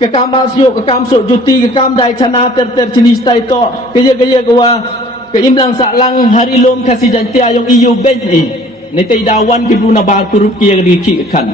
kekam asyo kekam sok juti kekam dai chana ter jenis tai to kaya gua ke imlang saklang hari lom kasih jantia yang iu ben ni tai dawan ke bruna bar kurup kia di ki kan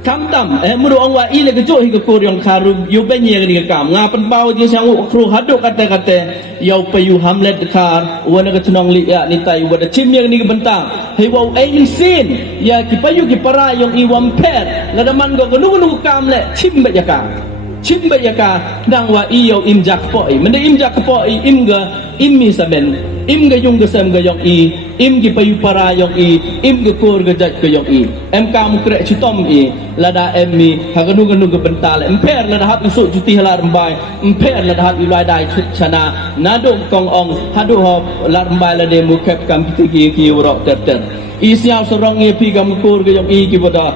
kam tam muru ong wa ile ke jo hi ke kur yang kharu yu ben ye ni kam nga pen pau dia sang kru haduk kata yau payu hamlet kar wana ke tunong li ya ni tai wada chim yang ni ke bentang hei wau ai min sin ya ki payu ki para yang i wamper ladaman go gunu kam le chim ba jaka dang wa iyo im jak poi mende im jak poi im ga immi saben im ga yung ga sam ga yong i im gi payu para yong i im ga kor ga jat ga yong i em kam kre chitom i lada emmi ha ganu ga bental emper lada hab isu juti hala rembai emper lada hab ilai dai chana nado kong ong hadu hop la rembai la de mu kep kam ki ki ro ter i siao sorong nge pi gam kor ga yong i ki boda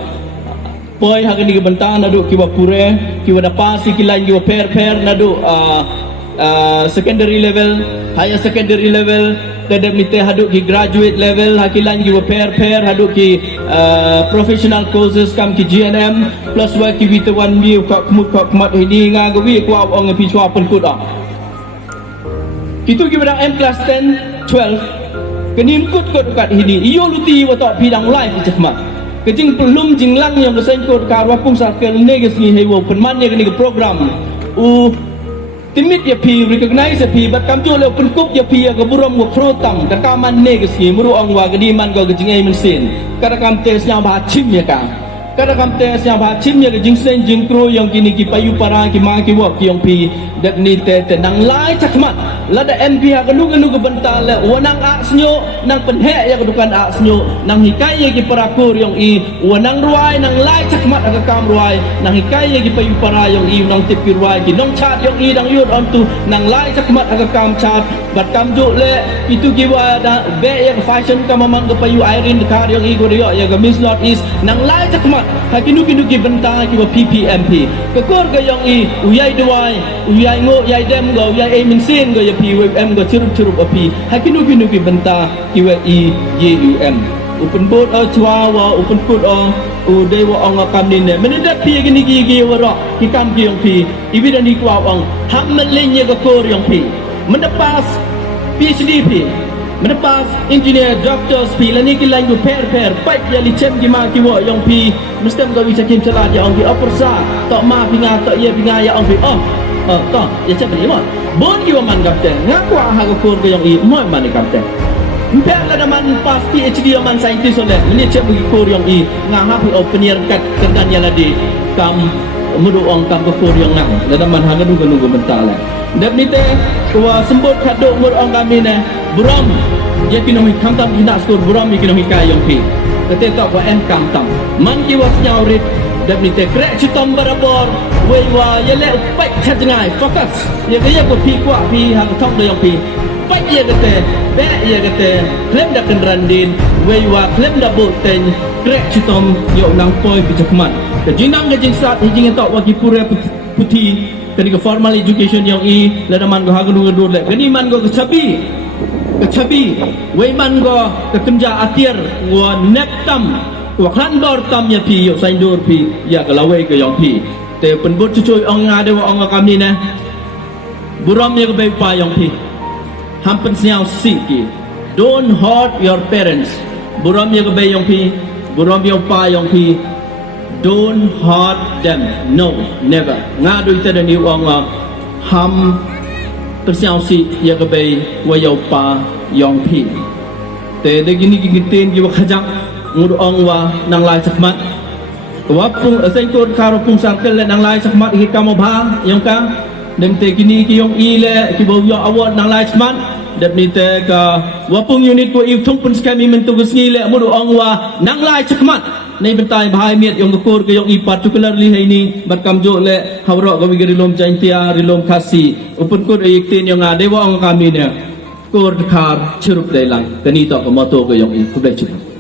poi hagan ni bentang nadu kiwa pure kiwa pasi kilan kiwa per nadu secondary level higher secondary level tadap nite haduk ki graduate level hakilan kiwa per haduk ki professional courses kam ki GNM plus wa ki witawan mi ka kemut ini nga gawi ko ong pi chwa pen kut kitu ki badang M class 10 12 kenim kut kat ini iyo luti wa tok bidang live cekmat kejing belum jinglang yang kesengkut karwa pung sarkel neges ni hewo penman ni program timit ya pi recognize ya pi bat kam jo le pen kup ya pi ga buram wa krotam ka kaman neges ni muru ong wa gedi man go gejing ai mesin kada kam tes nya ba chim ya ka kada kam tes nya ba chim ya gejing sen jing kro yang kini ki payu para ki ma ki wa ki yang pi dat ni te nang lai chakmat lada MP ha ganu ke bental wanang a snyo nang penhe ya kedukan a snyo nang hikai ya ki parakur yang i wanang ruai nang lai chakmat aga kam ruai nang hikai ya ki payu para yang i nang tipi ruai ki nong chat yang i dang yut on tu nang lai chakmat aga kam chat bat kam jo le itu ki wa da be ya fashion kam mang ke payu Irene kar yang i go ya ga Miss North East nang lai chakmat ha kinu ki bental ki wa PPMP ke kor ga yang i uyai duai uyai ngo yai dem go yai ai min sin go ya PWM go cirup api hakinu ki benta QI YUM open board chwa wa open board u de wa ong kam ni ne men da pi gini gi wa ro ki kam ki yong pi ibi dan ni kwa ong ham men le nye go kor yong pi men pas PhD pi men pas engineer doctors pi la ni ki lan go per pai ya li chem gi ma ki wa yong pi mustem go wi chakim chala ya ong ki opersa tok ma pi nga tok ye pi nga ya ong pi toh ya cakap ni mon bon ki man kapten ngaku ha ko kur yang i moi man kapten empat la man pas PhD man scientist ole ni cek bagi kur yang i ngah ha opener kat kedan ya ladi kam mudu ong kam ko kur yang nang la man ha gadu ganu mentala dat ni te ko sembut khaduk mud ong kami ne buram ya kinomi kam tam ina skor buram mi kinomi kai yang pi kete tok wa em kam tam man ki was nyaurit dan ni te krek citom barabor wei wa ya le pai chat ngai focus ya ke ya ko pi kwa pi hang thong de yang pi pai ya ke te be ya ke te klem da kan randin wei wa klem da bo ten krek citom yo nang poi pi chakmat ke jinang ke jing sat jing tok wa ki pure puti ke ni formal education yang i la man go hagu ngur le ke ni man go kecabi wei man go ke kenja atir wa neptam wa khan bor tam ya pi yo sain dur pi ya kalawe ke yong pi te pen bot cuy ong nga de wa ong kam ni na buram ya ke bai pa yong pi hampen siao si ki don't hurt your parents buram ya ke bai yong pi buram yo pa yong pi don't hurt them no never nga du te de ni ong ham tersiao si ya ke bai wa yo pa yong pi te de gini gitin gi wa khajak ngud ong wa nang lai chakmat wa pung asai ko karo pung sarkel le nang lai chakmat hi kam ba yong ka dem te kini ki yong i le ki bo yo award nang lai chakmat dep ni te ka wa pung unit ko i thong pun skami men tu gsngi le ngud ong wa nang lai chakmat nei bentai bahai miet yong ko ke yong i particularly hai ni bat kam jo le hawro go wi rilom jaintia rilom khasi upun ko ai tin yong a dewa ong kami ne ko khar chirup dai lang kani to ko moto ko yong i ku dai chup